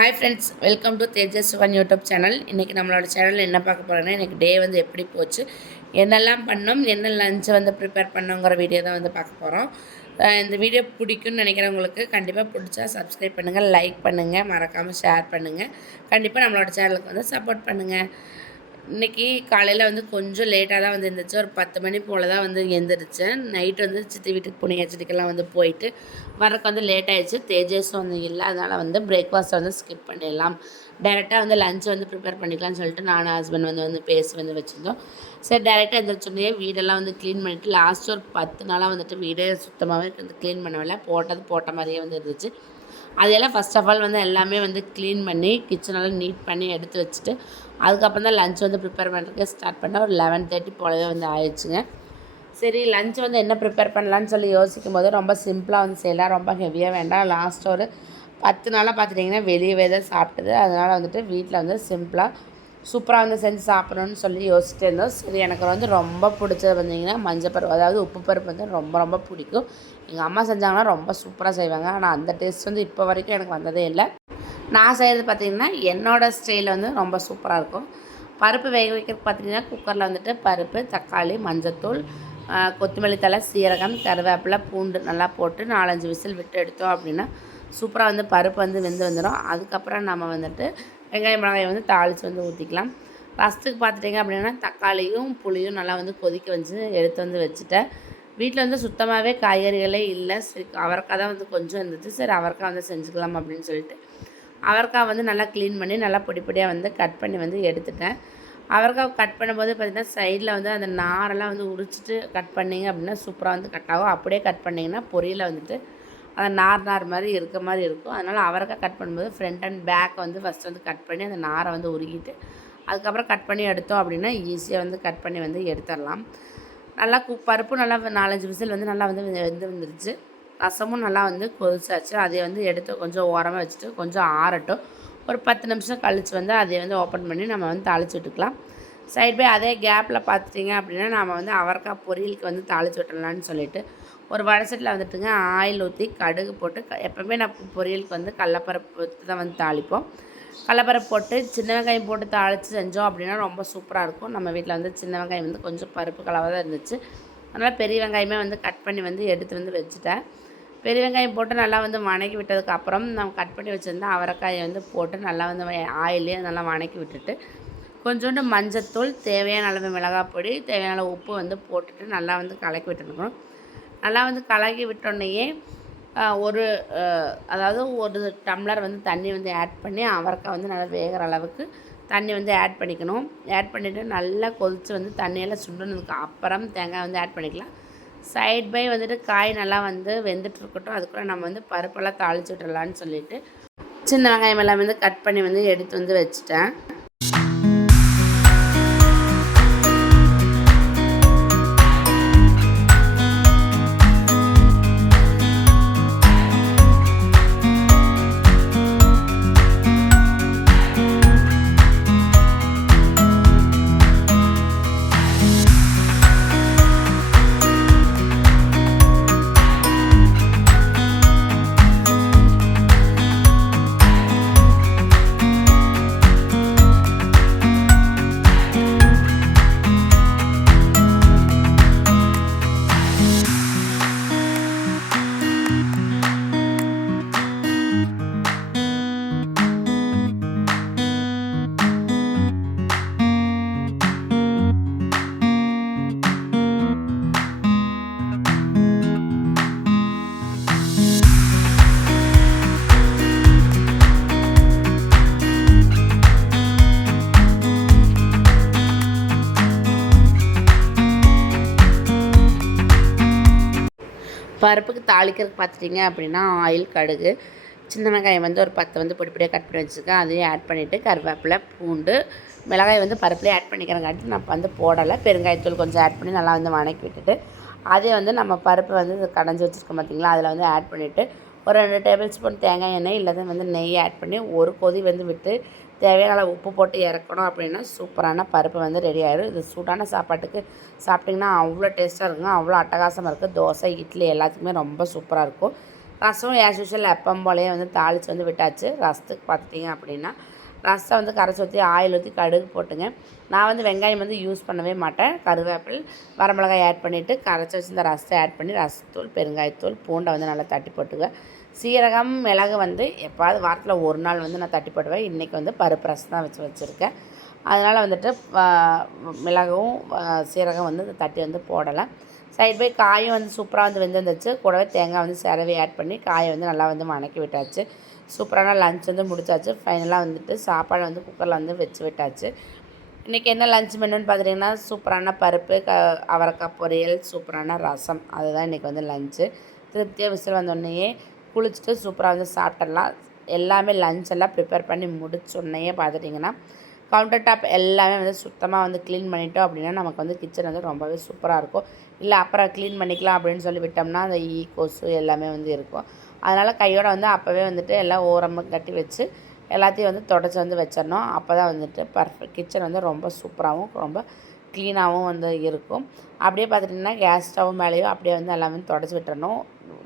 Hi friends, welcome to Tejas one YouTube channel. இன்றைக்கி நம்மளோட சேனலில் என்ன பார்க்க போகிறோன்னா, இன்றைக்கி டே வந்து எப்படி போச்சு, என்னெல்லாம் பண்ணோம், என்ன லஞ்சை வந்து ப்ரிப்பேர் பண்ணோங்கிற வீடியோ தான் வந்து பார்க்க போகிறோம். இந்த வீடியோ பிடிக்கும்னு நினைக்கிறவங்களுக்கு கண்டிப்பாக பிடிச்சா சப்ஸ்கிரைப் பண்ணுங்கள், லைக் பண்ணுங்கள், மறக்காமல் ஷேர் பண்ணுங்கள். கண்டிப்பாக நம்மளோட சேனலுக்கு வந்து சப்போர்ட் பண்ணுங்கள். இன்றைக்கி காலையில் வந்து கொஞ்சம் லேட்டாக தான் வந்து எழுந்திரிச்சு, ஒரு 10 மணி போல் தான் வந்து எழுந்திரிச்சேன். நைட்டு வந்து சித்தி வீட்டுக்கு புனிங்க சிட்டிக்கெல்லாம் வந்து போயிட்டு வரக்கு வந்து லேட் ஆகிடுச்சு. தேஜஸும் வந்து இல்லை, அதனால் வந்து பிரேக்ஃபாஸ்ட்டை வந்து ஸ்கிப் பண்ணிடலாம், டேரெக்டாக வந்து லஞ்ச் வந்து ப்ரிப்பேர் பண்ணிக்கலாம்னு சொல்லிட்டு நானும் ஹஸ்பண்ட் வந்து பேசி வந்து வச்சுருந்தோம். சரி, டேரெக்டாக எழுந்திரிச்சோடனே வீடெல்லாம் வந்து க்ளீன் பண்ணிவிட்டு லாஸ்ட் ஒரு 10 நாளாக வந்துட்டு வீடே சுத்தமாகவே க்ளீன் பண்ணவில்லை. போட்ட மாதிரியே வந்து இருந்துச்சு. அதையெல்லாம் ஃபஸ்ட் ஆஃப் ஆல் வந்து எல்லாமே வந்து க்ளீன் பண்ணி கிச்சனெல்லாம் நீட் பண்ணி எடுத்து வச்சுட்டு அதுக்கப்புறம் தான் லஞ்ச் வந்து ப்ரிப்பேர் பண்ணுறதுக்கு ஸ்டார்ட் பண்ணால் ஒரு 11:30 போலவே வந்து ஆயிடுச்சுங்க. சரி, லஞ்ச் வந்து என்ன ப்ரிப்பேர் பண்ணலான்னு சொல்லி யோசிக்கும் போது ரொம்ப சிம்பிளாக வந்து செய்யலாம், ரொம்ப ஹெவியாக வேண்டாம். லாஸ்ட் ஒரு 10 நாளாக பார்த்துட்டிங்கன்னா வெளியவே தான் சாப்பிட்டது. அதனால் வந்துட்டு வீட்டில் வந்து சிம்பிளாக சூப்பராக வந்து செஞ்சு சாப்பிடணும்னு சொல்லி யோசிச்சுட்டு இருந்தோம். சரி, எனக்கு வந்து ரொம்ப பிடிச்சது பார்த்திங்கன்னா மஞ்சள் பருப்பு, அதாவது உப்பு பருப்பு வந்து ரொம்ப ரொம்ப பிடிக்கும். எங்கள் அம்மா செஞ்சாங்கன்னா ரொம்ப சூப்பராக செய்வாங்க. ஆனால் அந்த டேஸ்ட் வந்து இப்போ வரைக்கும் எனக்கு வந்ததே இல்லை. நான் செய்கிறது பார்த்திங்கன்னா என்னோடய ஸ்டைலில் வந்து ரொம்ப சூப்பராக இருக்கும். பருப்பு வேக வைக்கிறதுக்கு பார்த்திங்கன்னா குக்கரில் வந்துட்டு பருப்பு, தக்காளி, மஞ்சத்தூள், கொத்தமல்லி தழை, சீரகம், கருவேப்பிலை, பூண்டு நல்லா போட்டு 4-5 விசில் விட்டு எடுத்தோம் அப்படின்னா சூப்பராக வந்து பருப்பு வந்து வெந்து வந்துடும். அதுக்கப்புறம் நம்ம வந்துட்டு வெங்காயம் மிளகாய் வந்து தாளித்து வந்து ஊற்றிக்கலாம். ஃபஸ்ட்டுக்கு பார்த்துட்டிங்க அப்படின்னா தக்காளியும் புளியும் நல்லா வந்து கொதிக்க வச்சு எடுத்து வந்து வச்சுட்டேன். வீட்டில் வந்து சுத்தமாகவே காய்கறிகளே இல்லை. சரி, அவரைக்காய் தான் வந்து கொஞ்சம் இருந்துச்சு. சரி, அவரைக்காய் வந்து செஞ்சுக்கலாம் அப்படின்னு சொல்லிட்டு அவரைக்காய் வந்து நல்லா க்ளீன் பண்ணி நல்லா பொடி பொடியாக வந்து கட் பண்ணி வந்து எடுத்துட்டேன். அவரைக்காய் கட் பண்ணும்போது பார்த்திங்கன்னா சைடில் வந்து அந்த நாரெல்லாம் வந்து உரிச்சிட்டு கட் பண்ணிங்க அப்படின்னா சூப்பராக வந்து கட் ஆகும். அப்படியே கட் பண்ணிங்கன்னா பொரியலை வந்துட்டு அந்த நார் மாதிரி இருக்க மாதிரி இருக்கும். அதனால் அவரைக்காய் கட் பண்ணும்போது ஃப்ரண்ட் அண்ட் பேக் வந்து ஃபஸ்ட் வந்து கட் பண்ணி அந்த நாரை வந்து உருகிட்டு அதுக்கப்புறம் கட் பண்ணி எடுத்தோம் அப்படின்னா ஈஸியாக வந்து கட் பண்ணி வந்து எடுத்துடலாம். நல்லா பருப்பு நல்லா 4-5 விசில் வந்து நல்லா வந்து வந்துருச்சு. ரசமும் நல்லா வந்து கொதிச்சாச்சு. அதை வந்து எடுத்து கொஞ்சம் ஓரமாக வச்சுட்டு கொஞ்சம் ஆறட்டும். ஒரு 10 நிமிஷம் கழித்து வந்து அதை வந்து ஓப்பன் பண்ணி நம்ம வந்து தாளித்து விட்டுக்கலாம். சைட் பை அதே கேப்பில் பார்த்துட்டிங்க அப்படின்னா நம்ம வந்து அவரைக்காய் பொரியலுக்கு வந்து தாளித்து விட்டுடலான்னு சொல்லிவிட்டு ஒரு வடசட்டில் வந்துட்டுங்க ஆயில் ஊற்றி கடுகு போட்டு எப்போவுமே நான் பொரியலுக்கு வந்து கடலப்பருப்பு தான் வந்து தாளிப்போம். கடலப்பருப்பு போட்டு சின்ன வெங்காயம் போட்டு தாளித்து செஞ்சோம் அப்படின்னா ரொம்ப சூப்பராக இருக்கும். நம்ம வீட்டில் வந்து சின்ன வெங்காயம் வந்து கொஞ்சம் பருப்பு கலவாக தான் இருந்துச்சு. அதனால் பெரிய வெங்காயமே வந்து கட் பண்ணி வந்து எடுத்து வந்து வச்சுட்டேன். பெரிய வெங்காயம் போட்டு நல்லா வந்து வணக்கி விட்டதுக்கப்புறம் நம்ம கட் பண்ணி வச்சுருந்தா அவரைக்காயை வந்து போட்டு நல்லா வந்து ஆயிலே நல்லா வணக்கி விட்டுட்டு கொஞ்சோண்டு மஞ்சத்தூள், தேவையான அளவு மிளகாய் பொடி, தேவையான அளவு உப்பு வந்து போட்டுட்டு நல்லா வந்து கலக்கி விட்டுருக்கணும். நல்லா வந்து கலக்கி விட்டோன்னையே அதாவது ஒரு டம்ளர் வந்து தண்ணி வந்து ஆட் பண்ணி அவரைக்காய் வந்து நல்லா வேகிற அளவுக்கு தண்ணி வந்து ஆட் பண்ணிக்கணும். ஆட் பண்ணிவிட்டு நல்லா கொதித்து வந்து தண்ணியெல்லாம் சுண்டுனதுக்கு அப்புறம் தேங்காய் வந்து ஆட் பண்ணிக்கலாம். சைட் பை வந்துட்டு காய் நல்லா வந்து வெந்துட்டு இருக்கட்டும். அதுக்குள்ளே நம்ம வந்து பருப்பெல்லாம் தாளித்து விட்டுடலான்னு சொல்லிவிட்டு சின்ன வெங்காயம் எல்லாம் வந்து கட் பண்ணி வந்து எடுத்து வந்து வச்சுட்டேன். பருப்புக்கு தாளிக்கிறதுக்கு பார்த்துட்டிங்க அப்படின்னா ஆயில், கடுகு, சின்ன வெங்காயம் வந்து ஒரு 10 வந்து பொடி பொடியாக கட் பண்ணி வச்சுருக்கேன். அதையும் ஆட் பண்ணிவிட்டு கருவேப்பிலை, பூண்டு, மிளகாய் வந்து பருப்புலேயே ஆட் பண்ணிக்கிறங்காட்டி நான் வந்து போடலை. பெருங்காயத்தூள் கொஞ்சம் ஆட் பண்ணி நல்லா வந்து வணக்கி விட்டுட்டு அதே வந்து நம்ம பருப்பு வந்து கடைஞ்சி வச்சுருக்கோம் பார்த்திங்களா, அதில் வந்து ஆட் பண்ணிவிட்டு ஒரு 2 டேபிள் ஸ்பூன் தேங்காய் எண்ணெய் இல்லாத வந்து நெய் ஆட் பண்ணி ஒரு கொதி வந்து விட்டு தேவையான அளவு உப்பு போட்டு இறக்கணும் அப்படின்னா சூப்பரான பருப்பு வந்து ரெடி ஆகிடும். இது சூடான சாப்பாட்டுக்கு சாப்பிட்டிங்கன்னா அவ்வளோ டேஸ்ட்டாக இருக்குங்க, அவ்வளோ அட்டகாசமாக இருக்குது. தோசை, இட்லி எல்லாத்துக்குமே ரொம்ப சூப்பராக இருக்கும். ரசம் ஆஸ் யூஷுவல் எப்பவும் போலயே வந்து தாளித்து வந்து விட்டாச்சு. ரசத்துக்கு பார்த்துட்டிங்க அப்படின்னா ரசம் வந்து கரைச்சி ஊற்றி ஆயில் ஊற்றி கடுகு போட்டுங்க. நான் வந்து வெங்காயம் வந்து யூஸ் பண்ணவே மாட்டேன். கருவேப்பில் வரமிளகாய் ஆட் பண்ணிவிட்டு கரைச்சி வச்சுருந்த ரசத்தை ஆட் பண்ணி ரசத்தூள் பெருங்காயத்தூள் பூண்டை வந்து நல்லா தட்டி போட்டுக்குவேன். சீரகம் மிளகு வந்து எப்பாவது வாரத்தில் ஒரு நாள் வந்து நான் தட்டி போட்டுவேன். இன்றைக்கி வந்து பருப்பு ரசம் தான் வச்சுருக்கேன். அதனால் வந்துட்டு மிளகும் சீரகம் வந்து தட்டி வந்து போடலை. சைட் பை காயும் வந்து சூப்பராக வந்து வெந்துருந்துச்சு. கூடவே தேங்காய் வந்து சிரவி ஆட் பண்ணி காயை வந்து நல்லா வந்து வணக்கி விட்டாச்சு. சூப்பரான லன்ச் வந்து முடிச்சாச்சு. ஃபைனலாக வந்துட்டு சாப்பாடு வந்து குக்கரில் வந்து வச்சு விட்டாச்சு. இன்றைக்கி என்ன லன்ச் மெனுன்னு பார்த்துட்டிங்கன்னா சூப்பரான பருப்பு அவரைக்காய் பொரியல், சூப்பரான ரசம். அதுதான் இன்றைக்கி வந்து லன்ச்சு. திருப்தியாக விசில் வந்தோடனேயே குளிச்சுட்டு சூப்பராக வந்து சாப்பிட்றலாம். எல்லாமே லன்ச் எல்லாம் ப்ரிப்பேர் பண்ணி முடிச்சோடனேயே பார்த்துட்டிங்கன்னா கவுண்டர் டாப் எல்லாமே வந்து சுத்தமாக வந்து க்ளீன் பண்ணிட்டோம் அப்படின்னா நமக்கு வந்து கிச்சன் வந்து ரொம்பவே சூப்பராக இருக்கும். இல்லை அப்புறம் க்ளீன் பண்ணிக்கலாம் அப்படின்னு சொல்லி விட்டோம்னா அந்த கொசு எல்லாமே வந்து இருக்கும். அதனால் கையோடு வந்து அப்போவே வந்துட்டு எல்லாம் ஓரமாக கட்டி வச்சு எல்லாத்தையும் வந்து தொடச்சி வந்து வச்சிடணும். அப்போ தான் வந்துட்டு பர்ஃபெக்ட் கிச்சன் வந்து ரொம்ப சூப்பராகவும் ரொம்ப க்ளீனாகவும் வந்து இருக்கும். அப்படியே பார்த்துட்டிங்கன்னா கேஸ் ஸ்டவ் மேலேயும் அப்படியே வந்து எல்லாம் வந்து தொடச்சி விட்டுறணும்.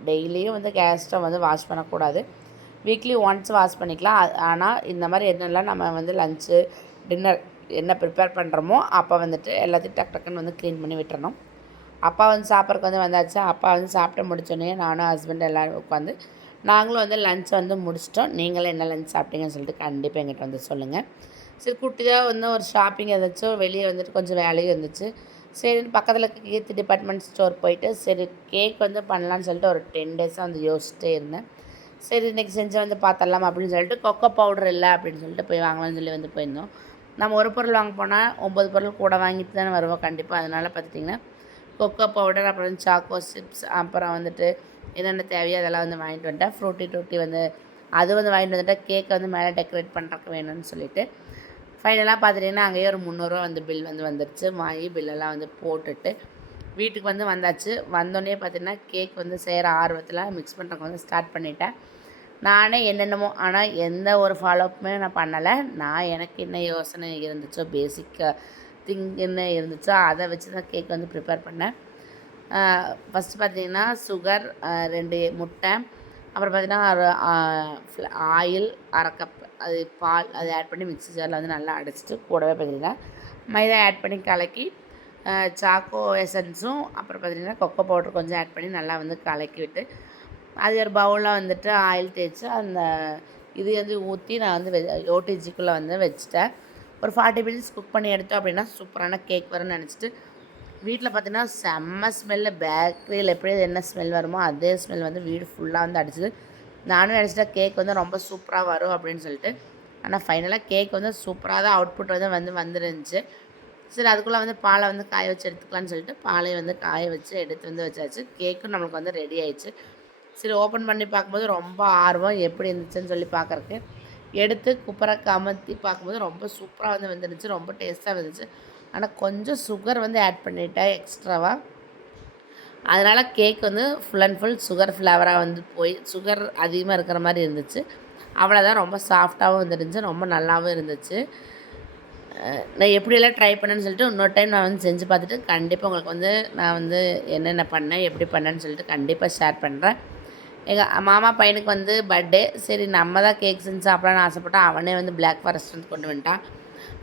டெய்லியும் வந்து கேஸ் ஸ்டவ் வந்து வாஷ் பண்ணக்கூடாது. வீக்லி ஒன்ஸ் வாஷ் பண்ணிக்கலாம். ஆனால் இந்த மாதிரி என்னெல்லாம் நம்ம வந்து லன்ச்சு டின்னர் என்ன ப்ரிப்பேர் பண்ணுறோமோ அப்போ வந்துட்டு எல்லாத்தையும் டக்குன்னு வந்து க்ளீன் பண்ணி விட்டுறணும். அப்பா வந்து சாப்பிட்றதுக்கு வந்து வந்தாச்சு. அப்பா வந்து சாப்பிட்டு முடிச்சோடனே நானும் ஹஸ்பண்ட் எல்லோரும் உட்காந்து நாங்களும் வந்து லன்ச் வந்து முடிச்சிட்டோம். நீங்களும் என்ன லன்ச் சாப்பிட்டீங்கன்னு சொல்லிட்டு கண்டிப்பாக எங்கிட்ட வந்து சொல்லுங்கள். சரி குட்டியாக வந்து ஒரு ஷாப்பிங் ஏதாச்சும் வெளியே வந்துட்டு கொஞ்சம் வேலையும் இருந்துச்சு. சரி பக்கத்தில் கீர்த்தி டிபார்ட்மெண்ட் ஸ்டோர் போயிட்டு சரி கேக் வந்து பண்ணலான்னு சொல்லிட்டு ஒரு 10 டேஸாக வந்து யோசிச்சிட்டே இருந்தேன். சரி இன்றைக்கி செஞ்சு வந்து பார்த்துடலாம் அப்படின்னு சொல்லிட்டு கொக்கோ பவுடர் இல்லை அப்படின்னு சொல்லிட்டு போய் வாங்கலாம்னு சொல்லி வந்து போயிருந்தோம். நம்ம ஒரு பொருள் வாங்க போனால் 9 பொருள் கூட வாங்கிட்டு தானே வருவோம் கண்டிப்பாக. அதனால் பார்த்துட்டிங்கன்னா கொக்கோ பவுடர் அப்புறம் சாக்கோ சிப்ஸ் அப்புறம் வந்துட்டு என்னென்ன தேவையோ அதெல்லாம் வந்து வாங்கிட்டு வந்துட்டேன். ஃப்ரூட்டி டூட்டி வந்து அது வந்து வாங்கிட்டு வந்துட்டேன். கேக்கை வந்து மேலே டெக்கரேட் பண்ணுறக்கு வேணும்னு சொல்லிவிட்டு ஃபைனலாக பார்த்துட்டிங்கன்னா அங்கேயே ஒரு 300 ரூபா வந்து பில் வந்து வந்துடுச்சு. வாங்கி பில்லெல்லாம் வந்து போட்டுட்டு வீட்டுக்கு வந்து வந்தாச்சு. வந்தோடனே பார்த்திங்கன்னா கேக் வந்து செய்கிற ஆர்வத்தில் மிக்ஸ் பண்ணுறதுக்கு வந்து ஸ்டார்ட் பண்ணிட்டேன். நானே என்னென்னமோ ஆனால் எந்த ஒரு ஃபாலோப்புமே நான் பண்ணலை. நான் எனக்கு என்ன யோசனை இருந்துச்சோ பேசிக்காக என்ன இருந்துச்சோ அதை வச்சு தான் கேக் வந்து ப்ரிப்பேர் பண்ணேன். ஃபஸ்ட்டு பார்த்திங்கன்னா சுகர் 2 முட்டை, அப்புறம் பார்த்திங்கன்னா ஆயில் 1/2 கப், அது பால் அது ஆட் பண்ணி மிக்ஸி ஜாரில் வந்து நல்லா அடைச்சிட்டு கூடவே பார்த்திங்கன்னா மைதா ஆட் பண்ணி கலக்கி சாக்கோ எசன்ஸும் அப்புறம் பார்த்திங்கன்னா கொக்கோ பவுடர் கொஞ்சம் ஆட் பண்ணி நல்லா வந்து கலக்கி விட்டு அது ஒரு பவுலில் வந்துட்டு ஆயில் தேய்ச்சி அந்த இது வந்து ஊற்றி நான் வந்து ஓடிஜிக்குள்ளே வந்து வச்சுட்டேன். ஒரு 40 மினிட்ஸ் குக் பண்ணி எடுத்தோம் அப்படின்னா சூப்பரான கேக் வரும்னு நினச்சிட்டு வீட்டில் பார்த்தீங்கன்னா செம்ம ஸ்மெல்லு. பேக்கரியில் எப்படி என்ன ஸ்மெல் வருமோ அதே ஸ்மெல் வந்து வீடு ஃபுல்லாக வந்து அடிச்சிது. நானும் நினச்சிட்டேன் கேக் வந்து ரொம்ப சூப்பராக வரும் அப்படின்னு சொல்லிட்டு. ஆனால் ஃபைனலாக கேக் வந்து சூப்பராக தான் அவுட்புட் வந்து வந்துருந்துச்சு. சரி அதுக்குள்ளே வந்து பாலை வந்து காய வச்சு எடுத்துக்கலான்னு சொல்லிட்டு பாலையை வந்து காய வச்சு எடுத்து வந்து வச்சாச்சு. கேக்கும் நம்மளுக்கு வந்து ரெடி ஆயிடுச்சு. சரி ஓப்பன் பண்ணி பார்க்கும்போது ரொம்ப ஆர்வம் எப்படி இருந்துச்சுன்னு சொல்லி பார்க்குறக்கு எடுத்து குப்பரை கமத்தி பார்க்கும்போது ரொம்ப சூப்பராக வந்து வந்துருந்துச்சு. ரொம்ப டேஸ்ட்டாக வந்துச்சு. ஆனால் கொஞ்சம் சுகர் வந்து ஆட் பண்ணிட்டேன் எக்ஸ்ட்ராவாக. அதனால் கேக் வந்து ஃபுல் அண்ட் ஃபுல் சுகர் ஃப்ளேவராக வந்து போய் சுகர் அதிகமாக இருக்கிற மாதிரி இருந்துச்சு. அவ்வளோதான். ரொம்ப சாஃப்டாகவும் வந்துருந்துச்சு. ரொம்ப நல்லாவும் இருந்துச்சு. நான் எப்படியெல்லாம் ட்ரை பண்ணேன்னு சொல்லிட்டு இன்னொரு டைம் நான் வந்து செஞ்சு பார்த்துட்டு கண்டிப்பாக உங்களுக்கு வந்து நான் வந்து என்னென்ன பண்ணேன் எப்படி பண்ணேன்னு சொல்லிட்டு கண்டிப்பாக ஷேர் பண்ணுறேன். எங்கள் மாமா பையனுக்கு வந்து பர்த்டே. சரி நம்ம தான் கேக் செஞ்சு சாப்பிடலான்னு ஆசைப்பட்டான். அவனே வந்து பிளாக் ஃபாரஸ்ட் வந்து கொண்டு வந்துட்டான்.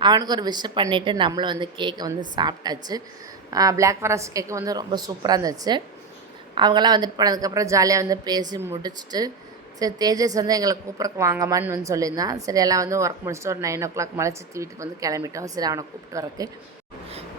அவனுக்கு ஒரு விஷ் பண்ணிவிட்டு நம்மளும் வந்து கேக்கை வந்து சாப்பிட்டாச்சு. பிளாக் ஃபாரஸ்ட் கேக்கு வந்து ரொம்ப சூப்பராக இருந்துச்சு. அவங்களாம் வந்துட்டு போனதுக்கப்புறம் ஜாலியாக வந்து பேசி முடிச்சுட்டு சரி தேஜஸ் வந்து எங்களை கூப்பிட்றக்கு வாங்கம்மான்னு வந்து சொல்லியிருந்தான். சரி எல்லாம் வந்து ஒர்க் முடிச்சுட்டு ஒரு 9 o'clock மேலே சித்தி வீட்டுக்கு வந்து கிளம்பிட்டோம். சரி அவனை கூப்பிட்டு வரக்கு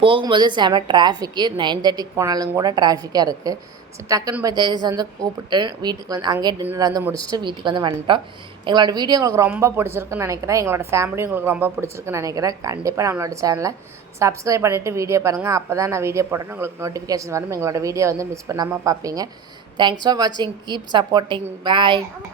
போகும்போது செம டிராஃபிக்கு. 9:30க்கு போனாலும் கூட டிராஃபிக்காக இருக்குது. சரி டக்குன்னு போய் தேஜஸ் வந்து கூப்பிட்டு வீட்டுக்கு வந்து அங்கேயே டின்னர் வந்து முடிச்சுட்டு வீட்டுக்கு வந்து வந்துட்டோம். எங்களோட வீடியோ உங்களுக்கு ரொம்ப பிடிச்சிருக்குன்னு நினைக்கிறேன். எங்களோட ஃபேமிலி உங்களுக்கு ரொம்ப பிடிச்சிருக்குன்னு நினைக்கிறேன். கண்டிப்பாக நம்மளோட சேனலை சப்ஸ்கிரைப் பண்ணிவிட்டு வீடியோ பாருங்கள். அப்போ தான் நான் வீடியோ போட்டேன்னு உங்களுக்கு நோட்டிஃபிகேஷன் வரும். எங்களோட வீடியோ வந்து மிஸ் பண்ணாமல் பார்ப்பீங்க. தேங்க்ஸ் ஃபார் வாட்சிங். Keep supporting. பாய்.